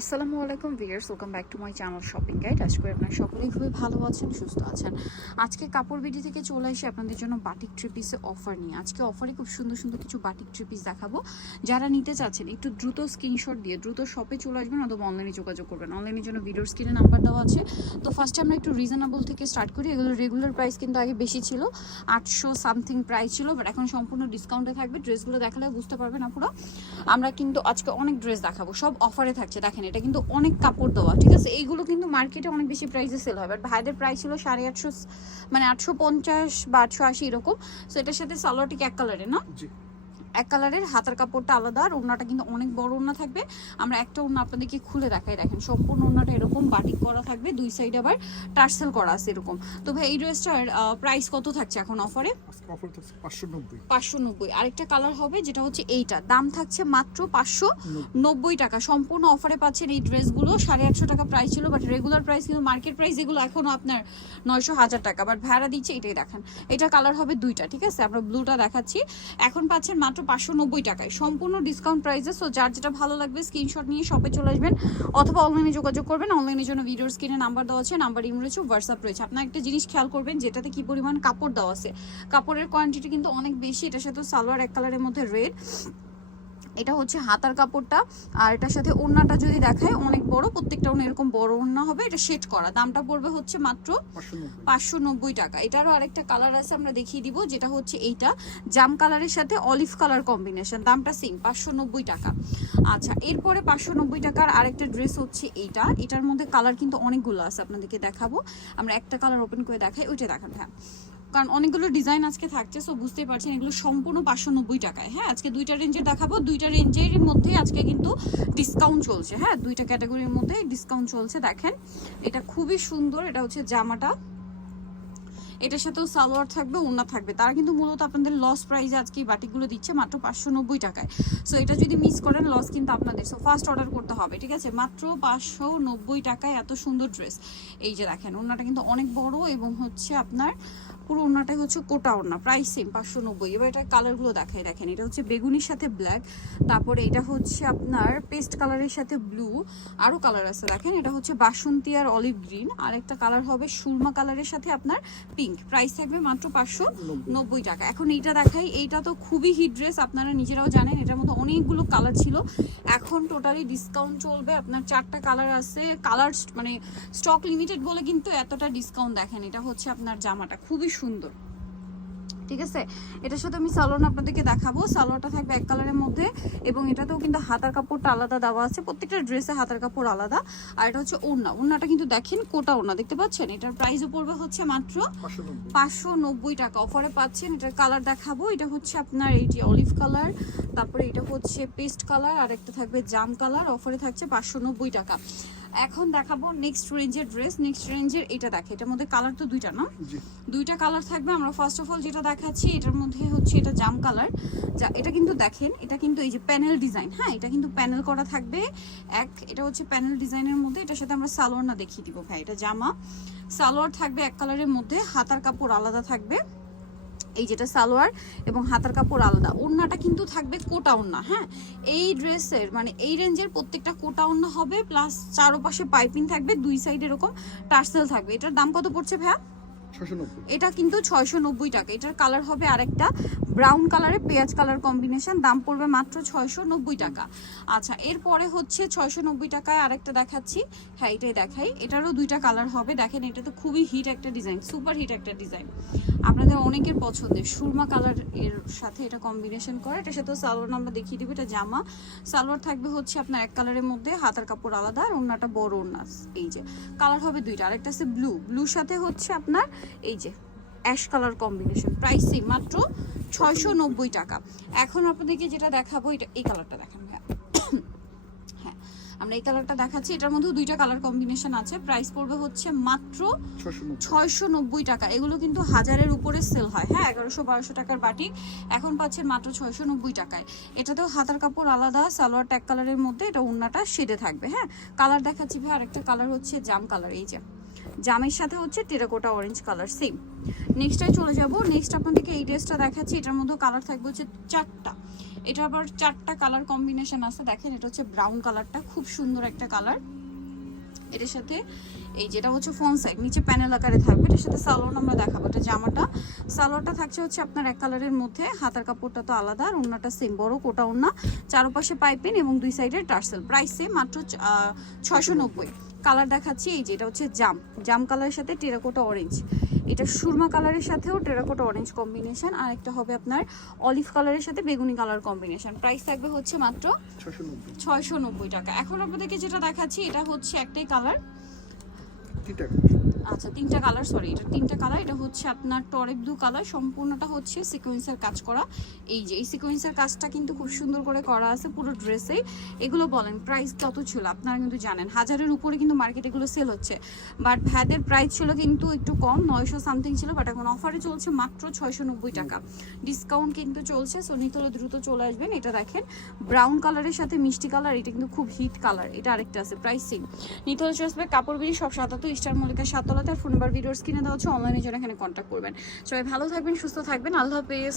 আসসালামু আলাইকুম viewers welcome back to my channel shopping guide আজকে করি আপনারা সকলেই খুবই ভালো আছেন, সুস্থ আছেন। আজকে কাপড় বিডি থেকে চলে এসে আপনাদের জন্য বাটিক থ্রি পিসে অফার নিয়ে। আজকে অফারে খুব সুন্দর সুন্দর কিছু বাটিক থ্রি পিস দেখাবো। যারা নিতে চাচ্ছেন, একটু দ্রুত স্ক্রিনশট দিয়ে, দ্রুত শপে চলে আসবেন অথবা অনলাইনে যোগাযোগ করবেন। অনলাইনের জন্য ভিডিওর স্ক্রিনে নাম্বার দেওয়া আছে। তো ফার্স্টে আমরা একটু রিজনেবল থেকে স্টার্ট করি। এগুলো রেগুলার প্রাইস কিন্তু আগে বেশি ছিল, আটশো সামথিং প্রাইস ছিল বাট এখন সম্পূর্ণ ডিসকাউন্টে থাকবে। ড্রেসগুলো দেখালে বুঝতে পারবেন আপুরা। আমরা কিন্তু আজকে অনেক ড্রেস দেখাবো। সব অফারে থাকছে। দেখেন এটা কিন্তু অনেক কাপড় দেওয়া, ঠিক আছে? এইগুলো কিন্তু মার্কেটে অনেক বেশি প্রাইসে সেল হয়। বাট ভাইদের প্রাইস ছিল সাড়ে আটশো মানে আটশো পঞ্চাশ বা আটশো আশি এরকম। সো এটার সাথে সালোয়ারটিক এক কালারের না? এক কালারের হাতার কাপড়টা আলাদা আর ওড়নাটা কিন্তু অনেক বড় ওড়না থাকবে। আমরা একটা ওড়না আপনাদেরকে খুলে দেখাই দেখেন সম্পূর্ণ ওড়নাটা এরকম বাটিক করা থাকবে দুই সাইড আবার টার্সেল করা আছে এরকম। তো ভাই এই ড্রেসটার প্রাইস কত থাকছে এখন অফারে পাঁচশো নব্বই। আরেকটা কালার হবে যেটা হচ্ছে এইটা। দাম থাকছে মাত্র পাঁচশো নব্বই টাকা। সম্পূর্ণ অফারে পাচ্ছেন এই ড্রেসগুলো সাড়ে আটশো টাকা প্রাইস ছিল বাট রেগুলার প্রাইস কিন্তু মার্কেট প্রাইস এগুলো এখনও আপনার নয়শো হাজার টাকা। বাট ভাড়া দিচ্ছে এটাই দেখেন। এটা কালার হবে দুইটা ঠিক আছে? আমরা ব্লুটা দেখাচ্ছি। এখন পাচ্ছেন মাত্র পাঁচশো নব্বই টাকায়। সম্পূর্ণ ডিসকাউন্ট প্রাইসে সো যার যেটা ভালো লাগবে স্ক্রিনশট নিয়ে শপে চলে আসবেন, অথবা অনলাইনে যোগাযোগ করবেন। অনলাইনের জন্য ভিডিওর স্ক্রিনে নাম্বার দেওয়া আছে নাম্বার ইম রয়েছে হোয়াটসঅ্যাপ রয়েছে। আপনার একটা জিনিস খেয়াল করবেন, যেটাতে কি পরিমাণ কাপড় দেওয়া আছে। কাপড়ের কোয়ান্টিটি কিন্তু অনেক বেশি, এটার সাথে সালোয়ার এক কালারের মধ্যে রেড এটা হচ্ছে হাতার কাপড়টা আর এটার সাথে ওড়নাটা যদি দেখায় অনেক বড় প্রত্যেকটা ওড়না এরকম বড় ওড়না হবে এটা সেট করা। দামটা পড়বে হচ্ছে মাত্র পাঁচশো নব্বই। টাকা। এটারও আরেকটা কালার আছে আমরা দেখিয়ে দিব যেটা হচ্ছে এইটা। জাম কালারের সাথে অলিভ কালার কম্বিনেশন দামটা সেম পাঁচশো নব্বই টাকা। আচ্ছা এরপরে পাঁচশো নব্বই টাকার আরেকটা ড্রেস হচ্ছে এইটা। এটার মধ্যে কালার কিন্তু অনেকগুলো আছে আপনাদেরকে দেখাবো। আমরা একটা কালার ওপেন করে দেখাই ওইটা দেখান হ্যাঁ। কারণ অনেকগুলো ডিজাইন আজকে থাকছে সো বুঝতেই পারছেন, এগুলো সম্পূর্ণ পাঁচশো নব্বই টাকায়। হ্যাঁ আজকে দুইটা রেঞ্জের দেখাবো, দুইটা রেঞ্জের মধ্যে আজকে কিন্তু ডিসকাউন্ট চলছে। হ্যাঁ দুইটা ক্যাটাগরির মধ্যে ডিসকাউন্ট চলছে, দেখেন। এটা খুবই সুন্দর, এটা হচ্ছে জামাটা। এটার সাথেও সালোয়ার থাকবে, ওড়না থাকবে। তারা কিন্তু মূলত আপনাদের লস প্রাইসে আজকে বাটিকগুলো দিচ্ছে মাত্র পাঁচশো নব্বই টাকায়। সো এটা যদি মিস করেন লস কিন্তু আপনাদের। সো ফার্স্ট অর্ডার করতে হবে, ঠিক আছে? মাত্র পাঁচশো নব্বই টাকায় এত সুন্দর ড্রেস এই যে দেখেন, ওড়নাটা কিন্তু অনেক বড় এবং হচ্ছে আপনার পুরো ওড়নাটাই হচ্ছে কোটা ওড়না প্রাইস সেম পাঁচশো নব্বই। এবার এটা কালারগুলো দেখাই, দেখেন। এটা হচ্ছে বেগুনির সাথে ব্ল্যাক তারপরে এটা হচ্ছে আপনার পেস্ট কালারের সাথে ব্লু আরও কালার আছে। দেখেন, এটা হচ্ছে বাসন্তী আর অলিভ গ্রিন আর একটা কালার হবে সুরমা কালারের সাথে আপনার পিঙ্ক প্রাইস থাকবে মাত্র পাঁচশো নব্বই টাকা। এখন এইটা দেখাই। এইটা তো খুবই হিট ড্রেস আপনারা নিজেরাও জানেন। এটার মধ্যে অনেকগুলো কালার ছিল। এখন টোটালি ডিসকাউন্ট চলবে। আপনার চারটা কালার আছে। কালার মানে স্টক লিমিটেড বলে কিন্তু এতটা ডিসকাউন্ট দেখেন। এটা হচ্ছে আপনার জামাটা। খুবই সুন্দর। ঠিক আছে? এটার সাথে আমি সালোয়ার আপনাদেরকে দেখাবো। সালোয়ারটা থাকবে এক কালারের মধ্যে এবং এটাতেও কিন্তু হাতার কাপড়টা আলাদা দেওয়া আছে। প্রত্যেকটা ড্রেসে হাতার কাপড় আলাদা। আর এটা হচ্ছে ওড়না। ওড়নাটা কিন্তু দেখেন কোটা ওড়না দেখতে পাচ্ছেন? এটার প্রাইসও পড়বে হচ্ছে মাত্র পাঁচশো নব্বই। টাকা। অফারে পাচ্ছেন এটার কালার দেখাবো। এটা হচ্ছে আপনার এইটি অলিভ কালার তারপরে এটা হচ্ছে পেস্ট কালার আর একটা থাকবে জাম কালার অফারে থাকছে পাঁচশো নব্বই টাকা। এখন দেখাবো নেক্সট রেঞ্জের ড্রেস নেক্সট রেঞ্জের এটা দেখে। এটার মধ্যে কালার তো দুইটা না? দুইটা কালার থাকবে। আমরা ফার্স্ট অফ অল যেটা দেখাচ্ছি এটার মধ্যে হচ্ছে এটা জাম কালার যা এটা কিন্তু দেখেন এটা কিন্তু এই যে প্যানেল ডিজাইন হ্যাঁ? এটা কিন্তু প্যানেল করা থাকবে। এক এটা হচ্ছে প্যানেল ডিজাইনের মধ্যে। এটার সাথে আমরা সালোয়ার না দেখিয়ে দিব ভাই এটা জামা। সালোয়ার থাকবে এক কালারের মধ্যে। হাতার কাপড় আলাদা থাকবে। এই যেটা সালোয়ার এবং হাতার কাপড় আলাদা, ওড়নাটা কিন্তু থাকবে কোটা ওড়না হ্যাঁ? এই ড্রেসের মানে এই রেঞ্জের প্রত্যেকটা কোটা ওড়না হবে প্লাস চারোপাশে পাইপিং থাকবে, দুই সাইড এরকম টার্সেল থাকবে। এটার দাম কত পড়ছে নব্বই এটা কিন্তু ছয়শো নব্বই টাকা। এটার কালার হবে আরেকটা ব্রাউন কালারে পেঁয়াজ কালার কম্বিনেশন দাম পড়বে মাত্র ছয়শো নব্বই টাকা। আচ্ছা এরপরে হচ্ছে ছয়শো নব্বই টাকায় আরেকটা দেখাচ্ছি। হ্যাঁ এটাই দেখাই। এটারও দুইটা কালার হবে। দেখেন, এটা তো খুবই হিট একটা ডিজাইন সুপার হিট একটা ডিজাইন আপনাদের অনেকের পছন্দের সুরমা কালারের সাথে এটা কম্বিনেশন করে। এটার সাথেও সালোয়ার আমরা দেখিয়ে দিবে, এটা জামা। সালোয়ার থাকবে হচ্ছে আপনার এক কালারের মধ্যে হাতার কাপড় আলাদা, আর ওড়নাটা বড় ওড়না। এই যে কালার হবে দুইটা। আরেকটা আছে ব্লু ব্লুর সাথে হচ্ছে আপনার এই যে ash colour combination price same মাত্র ছয়শো নব্বই টাকা। এখন আপনাদেরকে যেটা দেখাবো এটা এই কালারটা দেখান হ্যাঁ হ্যাঁ আমরা এই কালারটা দেখাচ্ছি এটার মধ্যেও দুইটা কালার কম্বিনেশন আছে। প্রাইস পড়বে হচ্ছে মাত্র ছয়শো নব্বই টাকা। এগুলো কিন্তু হাজারের উপরে সেল হয়। হ্যাঁ এগারোশো বারোশো টাকার বাটি। এখন পাচ্ছেন মাত্র ছয়শো নব্বই টাকায়। এটাতেও হাতার কাপড় আলাদা সালোয়ার ট্যাগ কালারের মধ্যে এটা ওড়নাটা শেডে থাকবে। হ্যাঁ কালার দেখাচ্ছি ভাই আরেকটা কালার হচ্ছে জাম কালার এই যে। জামের সাথে হচ্ছে টেরাকোটা অরেঞ্জ কালার সেম নেক্সটটায় চলে যাব। নেক্সট আপনাদেরকে এই ড্রেসটা দেখাচ্ছি। এটার মধ্যে কালার থাকবে হচ্ছে চারটা। এটা আবার চারটা কালার কম্বিনেশন আছে। দেখেন, এটা হচ্ছে ব্রাউন কালারটা খুব সুন্দর একটা কালার এটার সাথে এই যেটা হচ্ছে ফোন সাইড নিচে প্যানেল আকারে থাকবে। এটার সাথে সালোয়ার আমরা দেখাবো। এটা জামাটা। সালোয়ারটা থাকছে হচ্ছে আপনার এক কালারের মধ্যে। হাতার কাপড়টা তো আলাদা, আর ওনাটা সেম বড় কোটা ওনা চারপাশে পাইপিং এবং দুই সাইডের টার্সেল। প্রাইস সেম মাত্র ছয়শো নব্বই। কালার দেখাচ্ছি এই যে এটা হচ্ছে জাম। জাম কালারের সাথে টেরাকোটা অরেঞ্জ এটা সুরমা কালারের সাথেও টেরাকোটা অরেঞ্জ কম্বিনেশন আর একটা হবে আপনার অলিভ কালারের সাথে বেগুনি কালার কম্বিনেশন প্রাইস থাকবে হচ্ছে মাত্র ছয়শো নব্বই। টাকা। এখন আপনাদেরকে যেটা দেখাচ্ছি এটা হচ্ছে একটাই কালার আচ্ছা তিনটা কালার সরি এটা তিনটা কালার এটা হচ্ছে আপনার টরেক ব্লু কালার সম্পূর্ণটা হচ্ছে সিকোয়েন্সের কাজ করা। এই যে, এই সিকোয়েন্সের কাজটা কিন্তু খুব সুন্দর করে করা আছে পুরো ড্রেসে এগুলো বলেন প্রাইস কত ছিল? আপনারা কিন্তু জানেন, হাজারের উপরে কিন্তু মার্কেটে এগুলো সেল হচ্ছে। বাট ভ্যাদের প্রাইস ছিল কিন্তু একটু কম, নয়শো সামথিং ছিল বাট এখন অফারে চলছে মাত্র ছয়শো নব্বই টাকা। ডিসকাউন্ট কিন্তু চলছে সো নিতে দ্রুত চলে আসবেন, এটা দেখেন। ব্রাউন কালারের সাথে মিষ্টি কালার এটা কিন্তু খুব হিট কালার এটা আরেকটা আছে প্রাইস সেম নিতে চলে আসবে কাপড় বিড়ি সব সাতাত্তর স্টার মল্লিকা সাততলাতে আর ফোন নাম্বার, ভিডিওর স্ক্রিনে দেওয়া হচ্ছে অনলাইনে জন্য এখানে কন্ট্যাক্ট করবেন। সবাই ভালো থাকবেন, সুস্থ থাকবেন। আল্লাহ হাফেজ।